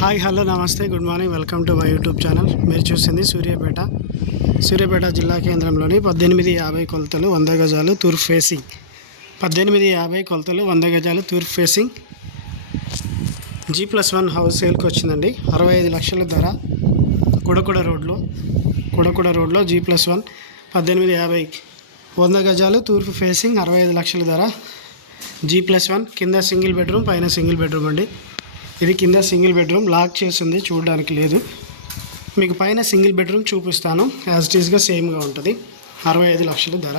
Hi hello నమస్తే good morning welcome to my YouTube channel. మీరు చూసింది సూర్యాపేట జిల్లా కేంద్రంలోని 1850 కొలతలు 100 గజాలు తూర్పు ఫేసింగ్ 1850 కొలతలు 100 గజాలు తూర్పు ఫేసింగ్ G+1 హౌస్ సేల్కి వచ్చిందండి. 65 లక్షల ధర. కొడకొడ రోడ్లో G+1 1850 100 గజాలు తూర్పు ఫేసింగ్ 65 లక్షల ధర. G+1 కింద సింగిల్ బెడ్రూమ్ పైన సింగిల్ బెడ్రూమ్ అండి. ఇది కింద సింగిల్ బెడ్రూమ్ లాక్ చేసింది, చూడడానికి లేదు. మీకు పైన సింగిల్ బెడ్రూమ్ చూపిస్తాను. యాజ్ ఇట్ ఈస్గా సేమ్గా ఉంటుంది. 65 లక్షల ధర.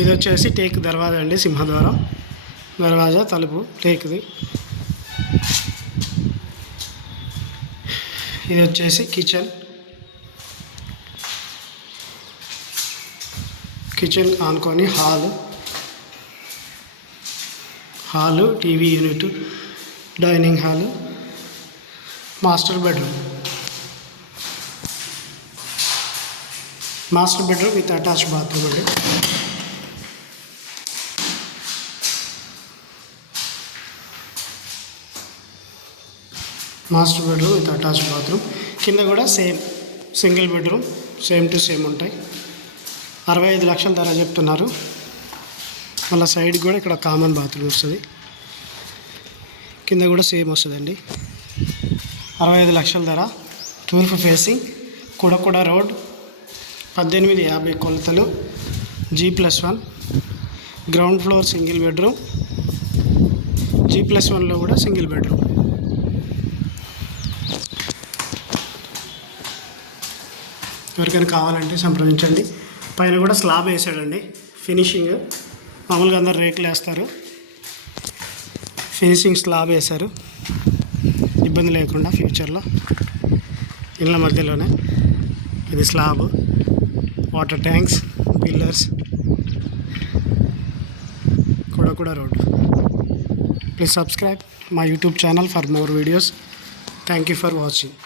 ఇది వచ్చేసి టేక్ దర్వాజా అండి, సింహద్వారం దర్వాజా తలుపు టేక్ది. ఇది వచ్చేసి కిచెన్ ఆనుకొని hall TV unit, dining hall, master bedroom with attach bathroom అండి. Master bedroom with attach bathroom. కింద కూడా same single bedroom, same to same ఉంటాయి. 65 లక్షల ధర చెప్తున్నారు. మళ్ళీ సైడ్ కూడా ఇక్కడ కామన్ బాత్రూమ్ వస్తుంది. కింద కూడా సేమ్ వస్తుందండి. 65 లక్షల ధర. తూర్పు ఫేసింగ్, కొడకొడ రోడ్, 1850 కొలతలు, G+1 ground floor single bedroom. G+1లో కూడా సింగిల్ బెడ్రూమ్. ఎవరికైనా కావాలంటే సంప్రదించండి. పైన కూడా స్లాబ్ వేసాడండి. ఫినిషింగ్ మామూలుగా అందరు రేకులు వేస్తారు, ఫినిషింగ్ స్లాబ్ వేశారు. ఇబ్బంది లేకుండా ఫ్యూచర్లో ఇళ్ళ మధ్యలోనే. ఇది స్లాబ్, వాటర్ ట్యాంక్స్, పిల్లర్స్, కొడకొడ road. Please subscribe my YouTube channel for more videos. Thank you for watching.